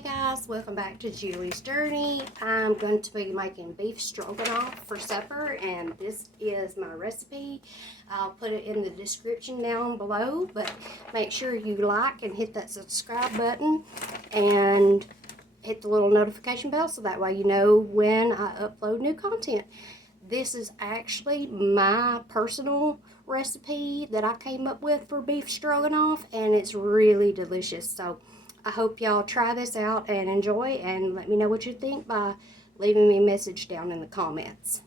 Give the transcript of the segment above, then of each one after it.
Hey guys, welcome back to Julie's Journey. I'm going to be making beef stroganoff for supper, and this is my recipe. I'll put it in the description down below, but make sure you like and hit that subscribe button and hit the little notification bell so that way you know when I upload new content. This is actually my personal recipe that I came up with for beef stroganoff, and it's really delicious. So I hope y'all try this out and enjoy, and let me know what you think by leaving me a message down in the comments.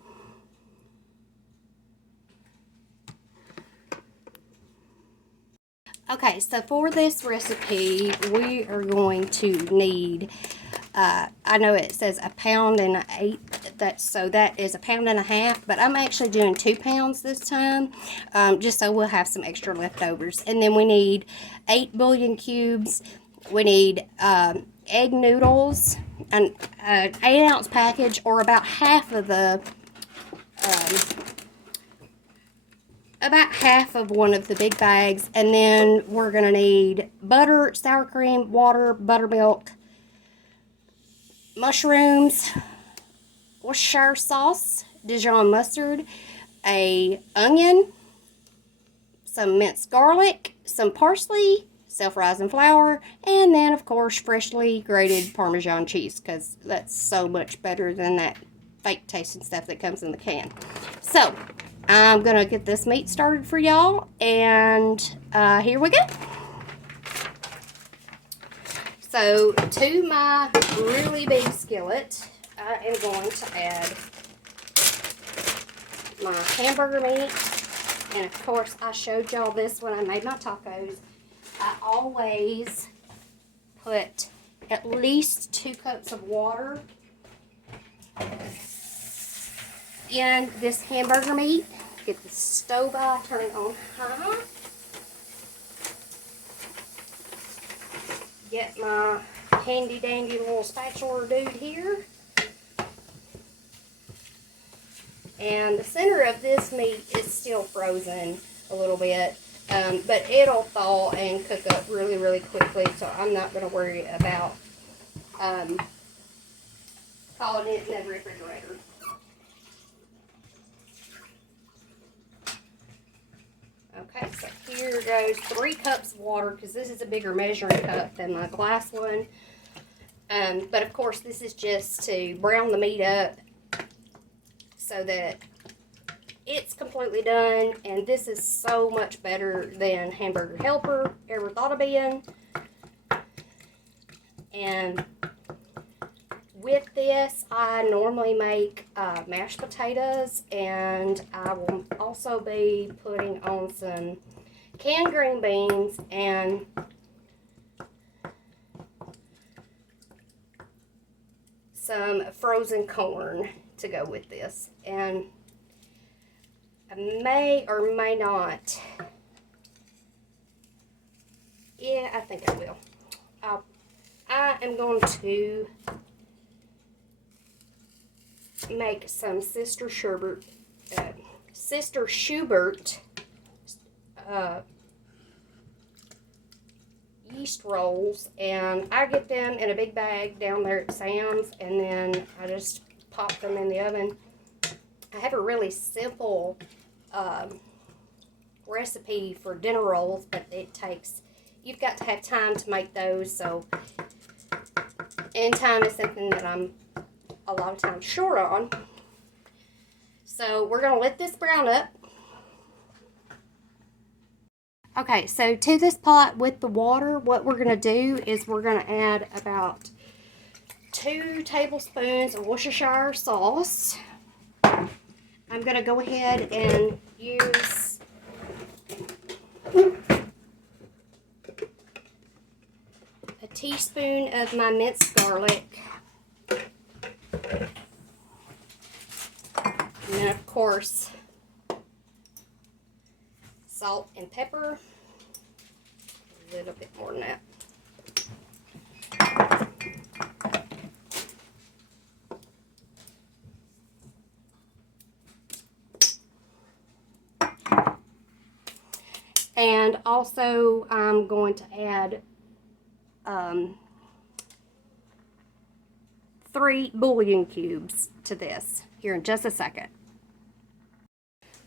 Okay, so for this recipe, we are going to need, I know it says 1 pound and 1/8, so that is 1.5 pounds, but I'm actually doing 2 pounds this time, just so we'll have some extra leftovers. And then we need 8 bouillon cubes. We need egg noodles, an 8-ounce package, or about half of the, about half of one of the big bags. And then we're going to need butter, sour cream, water, buttermilk, mushrooms, Worcestershire sauce, Dijon mustard, a onion, some minced garlic, some parsley, self-rising flour, and then of course freshly grated Parmesan cheese, because that's so much better than that fake tasting stuff that comes in the can. So I'm gonna get this meat started for y'all, and here we go. So to my really big skillet, I am going to add my hamburger meat, and of course I showed y'all this when I made my tacos. I always put at least 2 cups of water in this hamburger meat. Get the stove by, turn it on high. Get my handy dandy little spatula dude here. And the center of this meat is still frozen a little bit. But it'll thaw and cook up really, really quickly, so I'm not going to worry about thawing it in the refrigerator. Okay, so here goes 3 cups of water, because this is a bigger measuring cup than my glass one. But of course, this is just to brown the meat up so that it's completely done, and this is so much better than Hamburger Helper ever thought of being. And with this, I normally make mashed potatoes, and I will also be putting on some canned green beans and some frozen corn to go with this. And I may or may not. Yeah, I think I will. I am going to make some Sister Schubert yeast rolls, and I get them in a big bag down there at Sam's, and then I just pop them in the oven. I have a really simple recipe for dinner rolls, but you've got to have time to make those, so, and time is something that I'm a lot of times short on. So we're going to let this brown up. Okay, so to this pot with the water, what we're going to do is we're going to add about 2 tablespoons of Worcestershire sauce. I'm going to go ahead and use a teaspoon of my minced garlic. And then, of course, salt and pepper. A little bit more than that. And also I'm going to add 3 bouillon cubes to this here in just a second.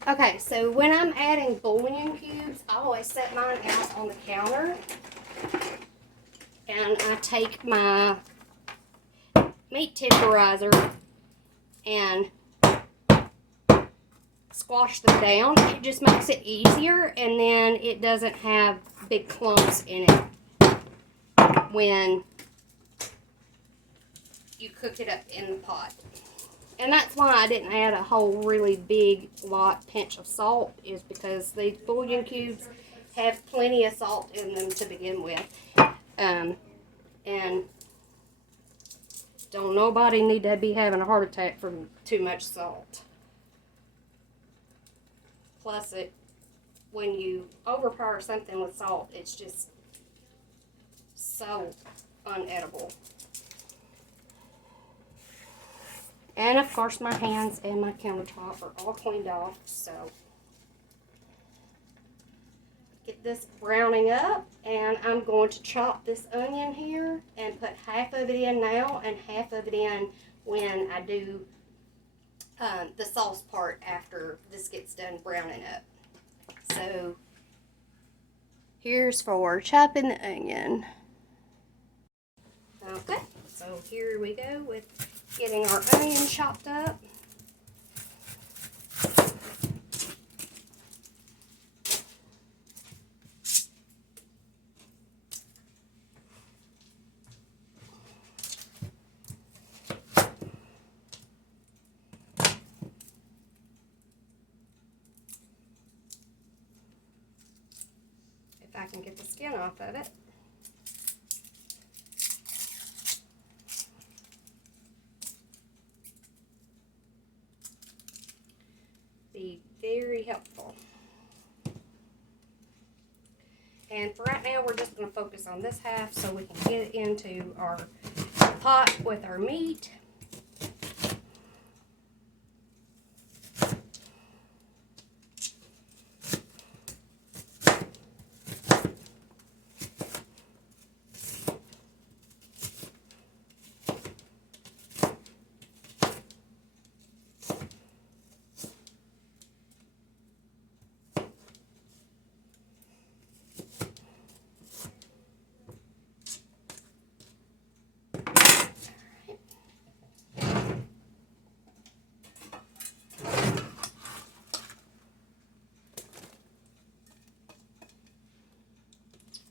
Okay, so when I'm adding bouillon cubes, I always set mine out on the counter. And I take my meat tenderizer and squash them down. It just makes it easier, and then it doesn't have big clumps in it when you cook it up in the pot. And that's why I didn't add a whole really big pinch of salt, is because these bouillon cubes have plenty of salt in them to begin with. And don't nobody need to be having a heart attack from too much salt. Plus, when you overpower something with salt, it's just so unedible. And of course, my hands and my countertop are all cleaned off, so get this browning up, and I'm going to chop this onion here and put half of it in now and half of it in when I do the sauce part after this gets done browning up. So here's for chopping the onion. Okay, so here we go with getting our onion chopped up. If I can get the skin off of it. Be very helpful. And for right now, we're just going to focus on this half so we can get it into our pot with our meat.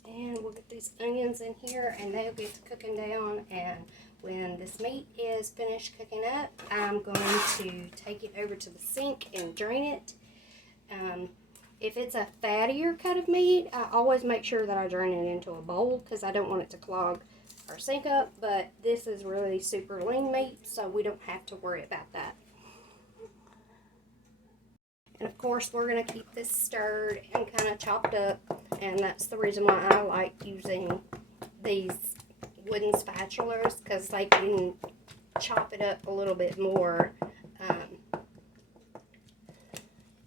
And we'll get these onions in here and they'll get to cooking down, and when this meat is finished cooking up, I'm going to take it over to the sink and drain it. If it's a fattier cut of meat, I always make sure that I drain it into a bowl because I don't want it to clog our sink up, but this is really super lean meat, so we don't have to worry about that. And of course, we're going to keep this stirred and kind of chopped up, and that's the reason why I like using these wooden spatulas, because they can chop it up a little bit more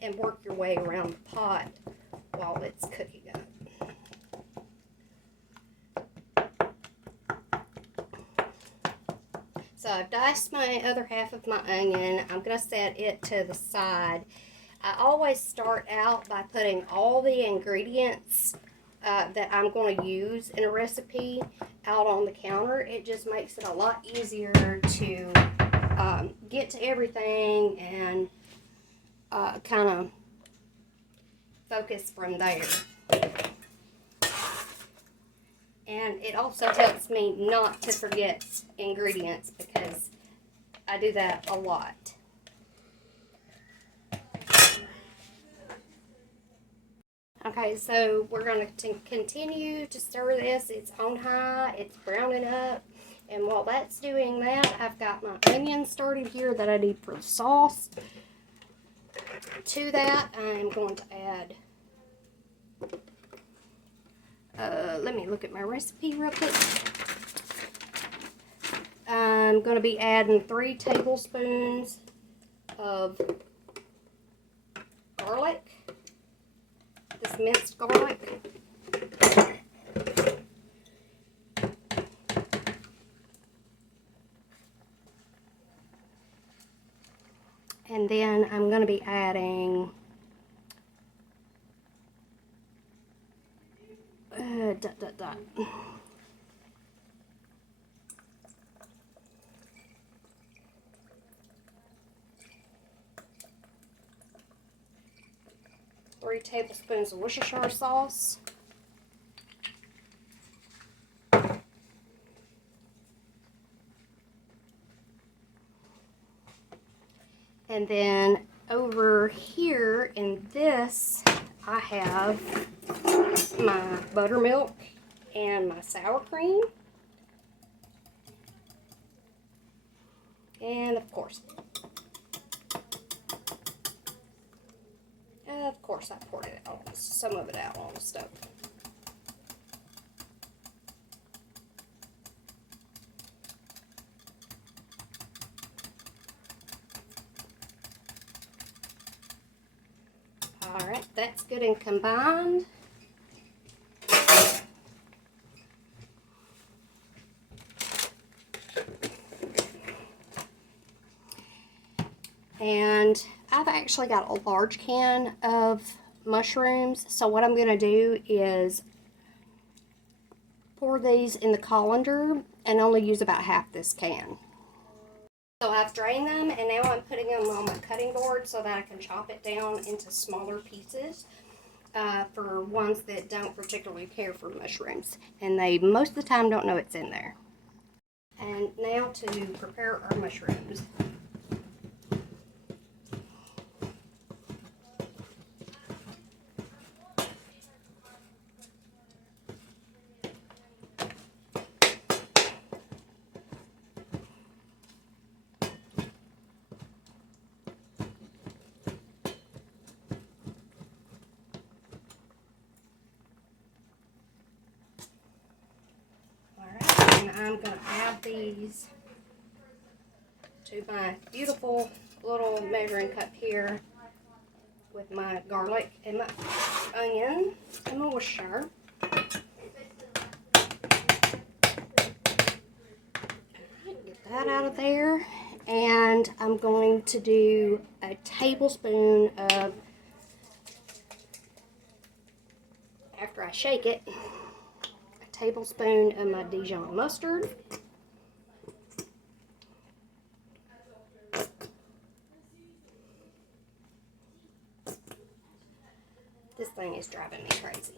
and work your way around the pot while it's cooking up. So I've diced my other half of my onion. I'm going to set it to the side. I always start out by putting all the ingredients that I'm going to use in a recipe out on the counter. It just makes it a lot easier to get to everything and kind of focus from there. And it also helps me not to forget ingredients because I do that a lot. Okay, so we're going to continue to stir this. It's on high, it's browning up, and while that's doing that, I've got my onions started here that I need for the sauce. To that, I'm going to add, let me look at my recipe real quick. I'm going to be adding 3 tablespoons of garlic. This minced garlic. And then I'm going to be adding 3 tablespoons of Worcestershire sauce. And then over here in this, I have my buttermilk and my sour cream. And of course, I poured it out, some of it out on the stove. Alright, that's good and combined. And I've actually got a large can of mushrooms, so what I'm going to do is pour these in the colander and only use about half this can. So I've drained them, and now I'm putting them on my cutting board so that I can chop it down into smaller pieces for ones that don't particularly care for mushrooms, and they most of the time don't know it's in there. And now to prepare our mushrooms. And I'm going to add these to my beautiful little measuring cup here with my garlic and my onion and my Worcestershire. Get that out of there. And I'm going to do a tablespoon of, after I shake it, tablespoon of my Dijon mustard. This thing is driving me crazy.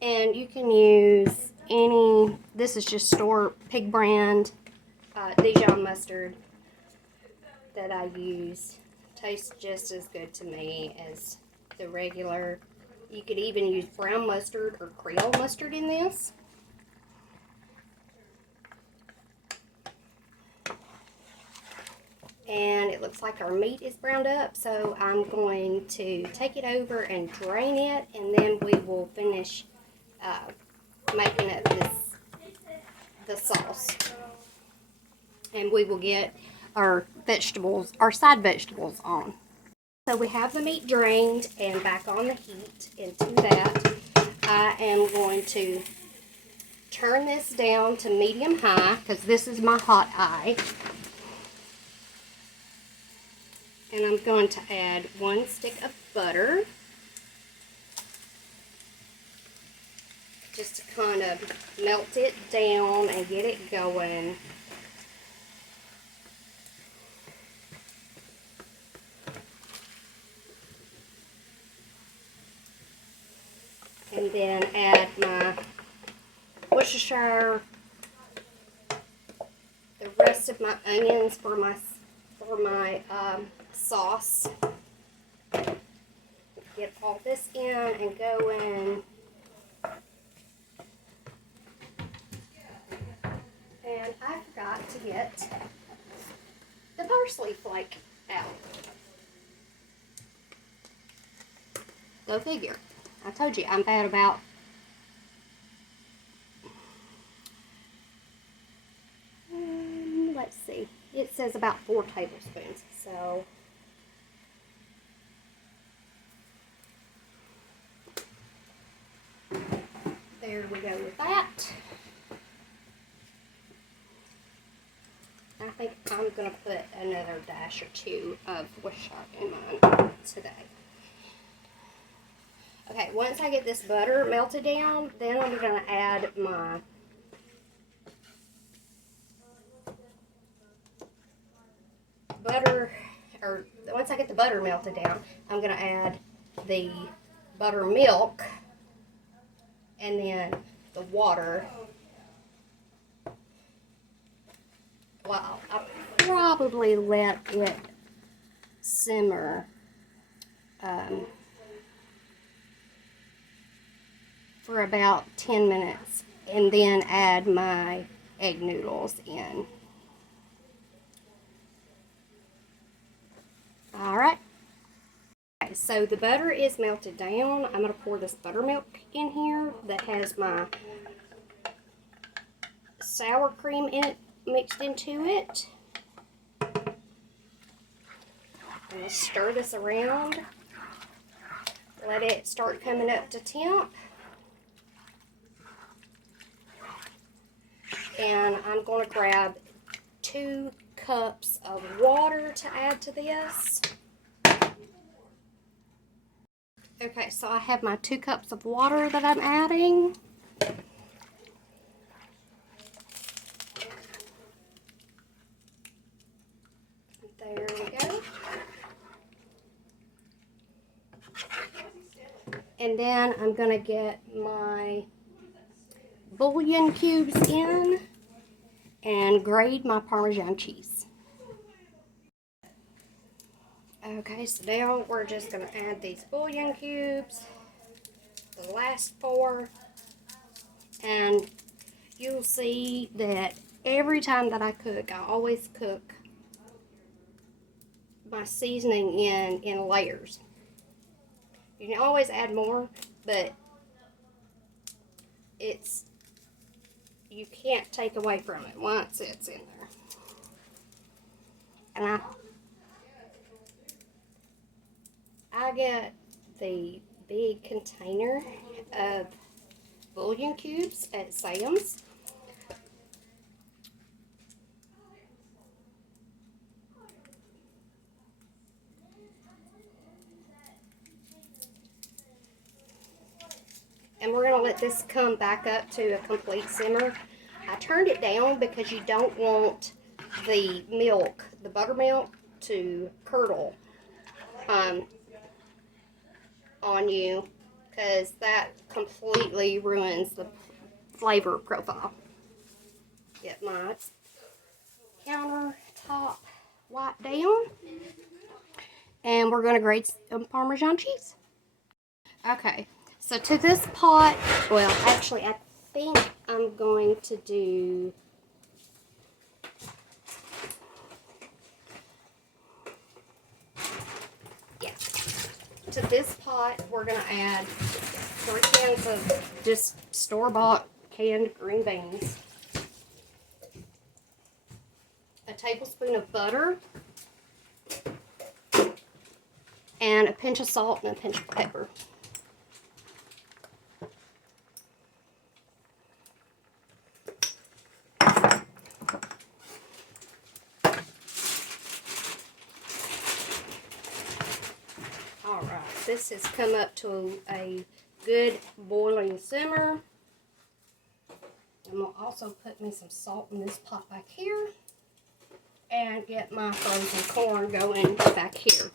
And you can use any, this is just store pig brand Dijon mustard that I use. Tastes just as good to me as the regular. You could even use brown mustard or Creole mustard in this. And it looks like our meat is browned up, so I'm going to take it over and drain it, and then we will finish making up the sauce. And we will get our vegetables, our side vegetables on. So we have the meat drained and back on the heat. Into that, I am going to turn this down to medium high because this is my hot eye. And I'm going to add 1 stick of butter, just to kind of melt it down and get it going. And then add my Worcestershire, the rest of my onions for my sauce. Get all this in and go in. And I forgot to get the parsley flake out. Go figure. I told you I'm bad about let's let's see. It says about 4 tablespoons. So there we go with that. I think I'm going to put another dash or 2 of Worcestershire in mine today. Okay, once I get this butter melted down, then I'm going to add my butter, or once I get the butter melted down, I'm going to add the buttermilk and then the water. Well, I'll probably let it simmer for about 10 minutes and then add my egg noodles in. Alright, okay, so the butter is melted down. I'm going to pour this buttermilk in here that has my sour cream in it, mixed into it. I'm going to stir this around. Let it start coming up to temp. And I'm going to grab 2 cups of water to add to this. Okay, so I have my 2 cups of water that I'm adding. There we go. And then I'm going to get my bouillon cubes in and grate my Parmesan cheese. Okay, so now we're just going to add these bouillon cubes, the last 4, and you'll see that every time that I cook, I always cook my seasoning in layers. You can always add more, but you can't take away from it once it's in there. And I get the big container of bouillon cubes at Sam's. And we're going to let this come back up to a complete simmer. I turned it down because you don't want the milk, the buttermilk, to curdle on you, because that completely ruins the flavor profile. Get my countertop wiped down, and we're going to grate some Parmesan cheese. Okay, so to this pot, well, actually, I think I'm going to do to this pot, we're going to add 3 cans of just store-bought canned green beans, a tablespoon of butter, and a pinch of salt and a pinch of pepper. This has come up to a good boiling simmer. I'm going to also put me some salt in this pot back here and get my frozen corn going back here.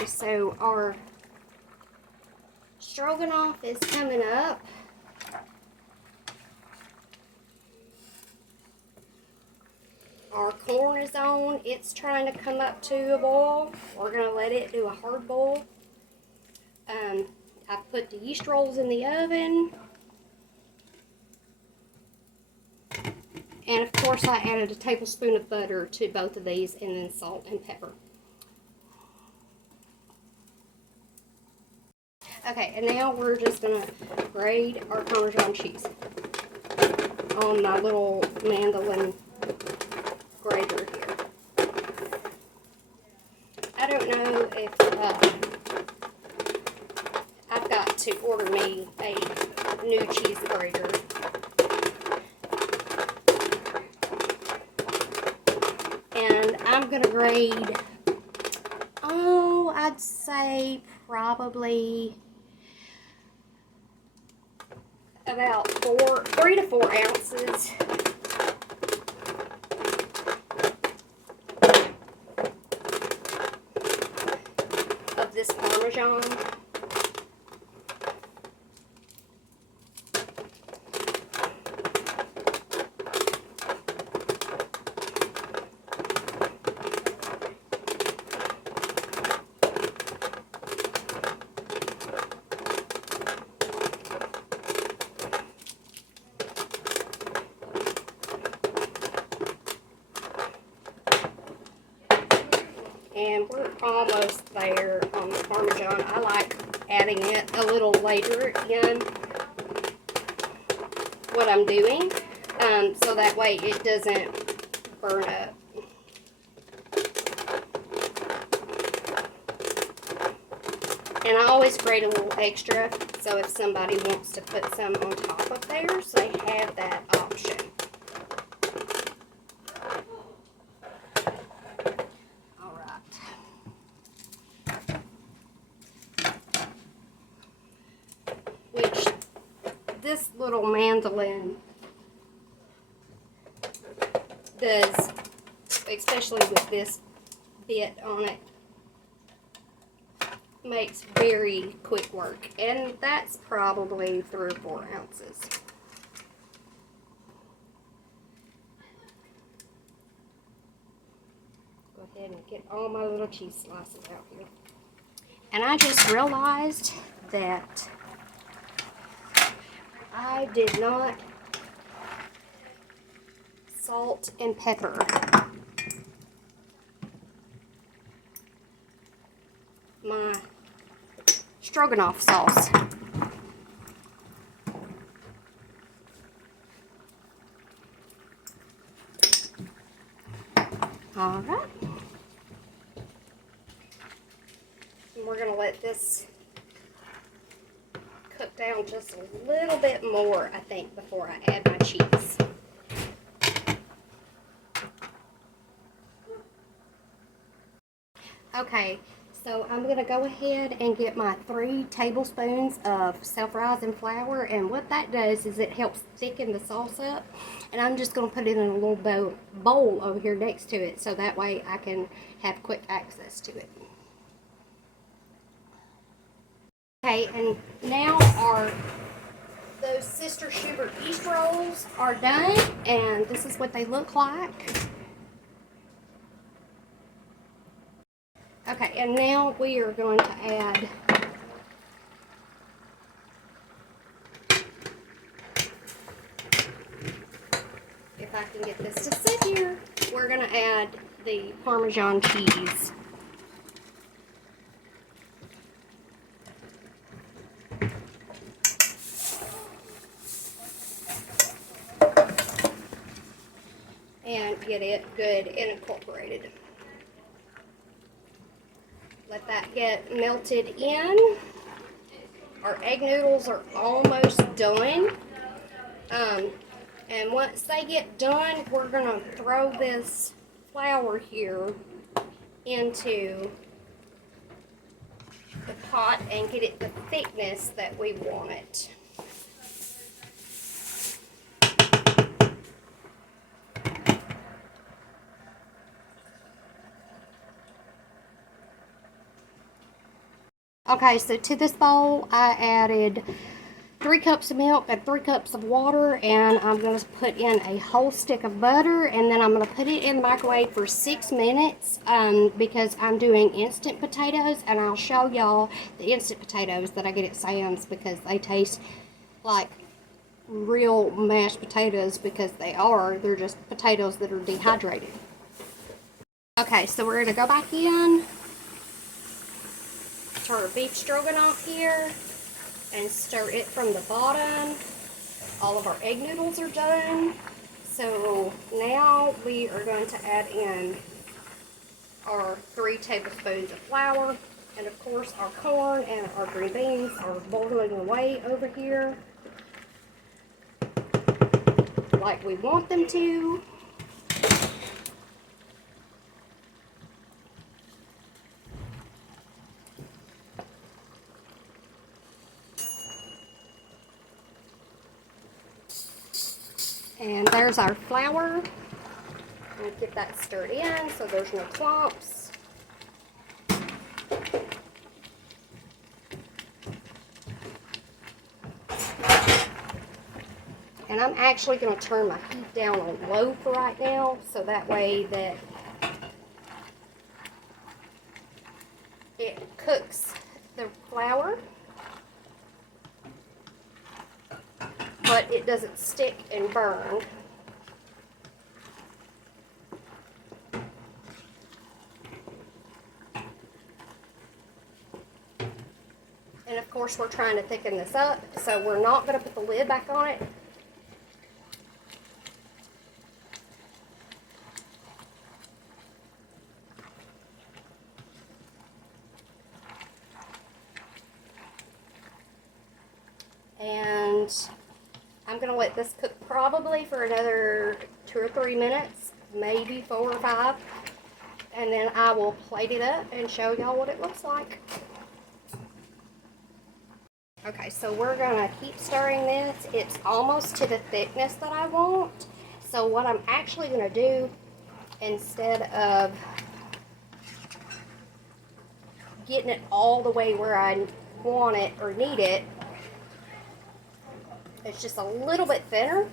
Okay, so our stroganoff is coming up. Our corn is on. It's trying to come up to a boil. We're going to let it do a hard boil. I put the yeast rolls in the oven. And of course I added a tablespoon of butter to both of these, and then salt and pepper. Okay, and now we're just going to grate our Parmesan cheese on my little mandolin grater here. I don't know if I've got to order me a new cheese grater. And I'm going to grade, I'd say probably about 3 to 4 ounces of this Parmesan. And we're almost there on the Parmesan. I like adding it a little later in what I'm doing, so that way it doesn't burn up. And I always grate a little extra, so if somebody wants to put some on top of theirs, they have that option. Which this little mandolin does, especially with this bit on it, makes very quick work. And that's probably 3 or 4 ounces. Go ahead and get all my little cheese slices out here. And I just realized that I did not salt and pepper my stroganoff sauce. All right. And we're going to let this cook down just a little bit more, I think, before I add my cheese. Okay, so I'm going to go ahead and get my 3 tablespoons of self-rising flour, and what that does is it helps thicken the sauce up, and I'm just going to put it in a little bowl over here next to it, so that way I can have quick access to it. Okay, and now those Sister Schubert yeast rolls are done, and this is what they look like. Okay, and now we are going to add if I can get this to sit here, we're going to add the Parmesan cheese. And get it good and incorporated. Let that get melted in. Our egg noodles are almost done. And once they get done, we're going to throw this flour here into the pot and get it the thickness that we want it. Okay, so to this bowl, I added 3 cups of milk and 3 cups of water, and I'm going to put in a whole stick of butter, and then I'm going to put it in the microwave for 6 minutes because I'm doing instant potatoes, and I'll show y'all the instant potatoes that I get at Sam's because they taste like real mashed potatoes because they're just potatoes that are dehydrated. Okay, so we're going to go back in to our beef stroganoff here and stir it from the bottom. All of our egg noodles are done. So now we are going to add in our 3 tablespoons of flour, and of course our corn and our green beans are boiling away over here like we want them to. And there's our flour. And get that stirred in so there's no clumps. And I'm actually going to turn my heat down on low for right now, so that way that it cooks the flour, but it doesn't stick and burn. And of course we're trying to thicken this up, so we're not going to put the lid back on it. And I'm going to let this cook probably for another 2 or 3 minutes, maybe 4 or 5. And then I will plate it up and show y'all what it looks like. Okay, so we're going to keep stirring this. It's almost to the thickness that I want. So what I'm actually going to do, instead of getting it all the way where I want it or need it, it's just a little bit thinner,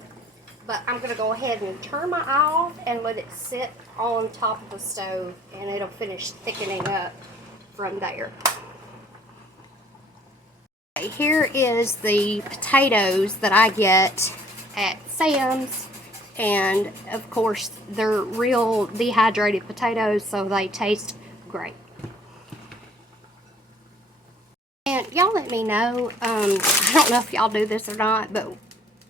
but I'm going to go ahead and turn my eye off and let it sit on top of the stove, and it'll finish thickening up from there. Okay, here is the potatoes that I get at Sam's, and of course they're real dehydrated potatoes, so they taste great. And y'all let me know, I don't know if y'all do this or not, but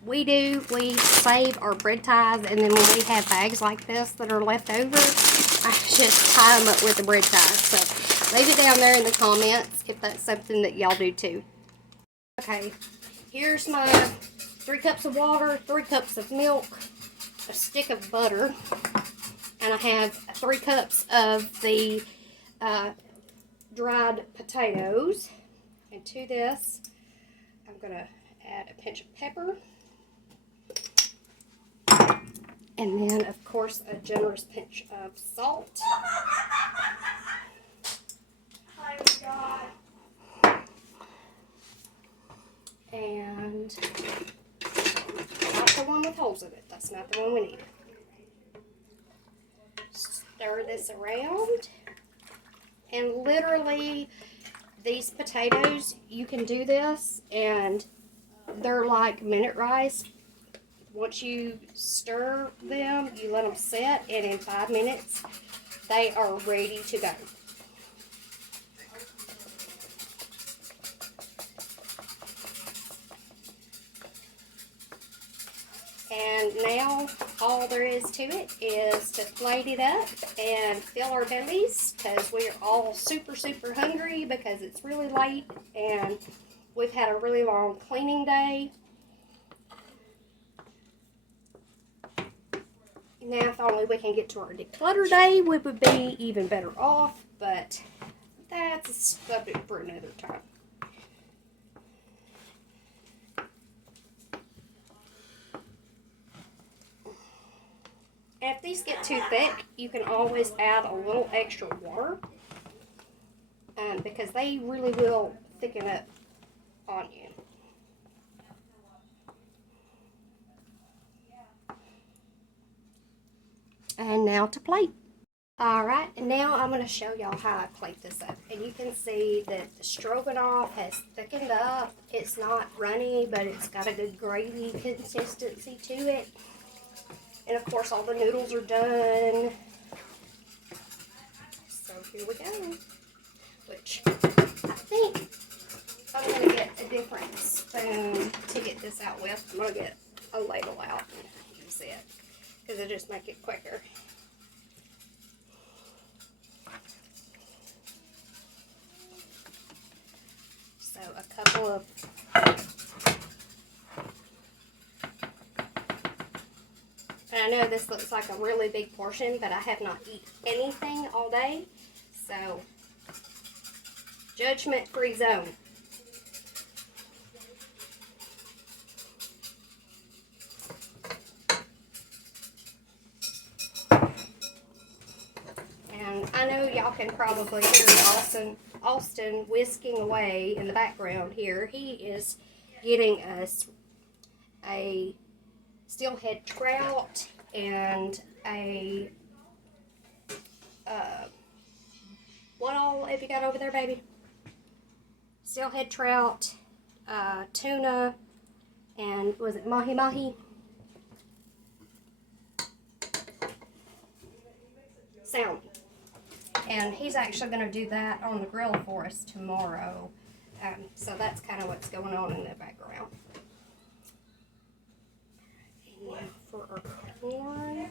we do. We save our bread ties, and then when we have bags like this that are left over, I just tie them up with the bread ties. So leave it down there in the comments if that's something that y'all do too. Okay, here's my 3 cups of water, 3 cups of milk, a stick of butter, and I have 3 cups of the dried potatoes. And to this, I'm going to add a pinch of pepper. And then, of course, a generous pinch of salt. Oh, God. And not the one with holes in it. That's not the one we need. Stir this around. And literally, these potatoes, you can do this, and they're like minute rice. Once you stir them, you let them set, and in 5 minutes, they are ready to go. And now, all there is to it is to plate it up and fill our bellies, because we're all super, super hungry because it's really late, and we've had a really long cleaning day. Now, if only we can get to our declutter day, we would be even better off, but that's a subject for another time. And if these get too thick, you can always add a little extra water. because they really will thicken up on you. And now to plate. Alright, and now I'm going to show y'all how I plate this up. And you can see that the stroganoff has thickened up. It's not runny, but it's got a good gravy consistency to it. And of course all the noodles are done. So here we go. Which I think I'm going to get a different spoon to get this out with. I'm going to get a ladle out and use it, because it'll just make it quicker. So a couple of and I know this looks like a really big portion, but I have not eaten anything all day, so judgment-free zone. And I know y'all can probably hear Austin whisking away in the background here. He is getting us a steelhead trout and a what all have you got over there, baby? Steelhead trout, tuna, and was it mahi-mahi? Salmon. And he's actually going to do that on the grill for us tomorrow. So that's kind of what's going on in the background. And for our corn,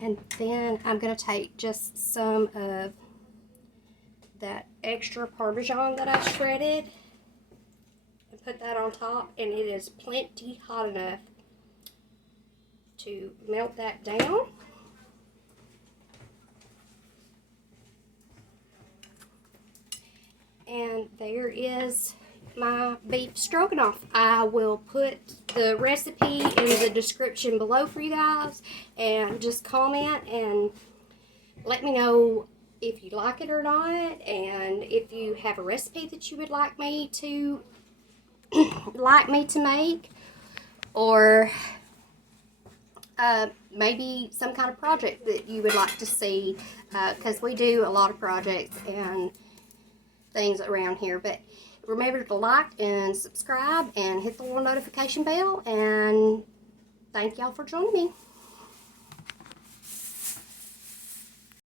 and then I'm going to take just some of that extra Parmesan that I shredded and put that on top, and it is plenty hot enough to melt that down. And there is my beef stroganoff. I will put the recipe in the description below for you guys, and just comment and let me know if you like it or not, and if you have a recipe that you would like me to make, or maybe some kind of project that you would like to see, because we do a lot of projects and things around here. But remember to like and subscribe and hit the little notification bell, and thank y'all for joining me.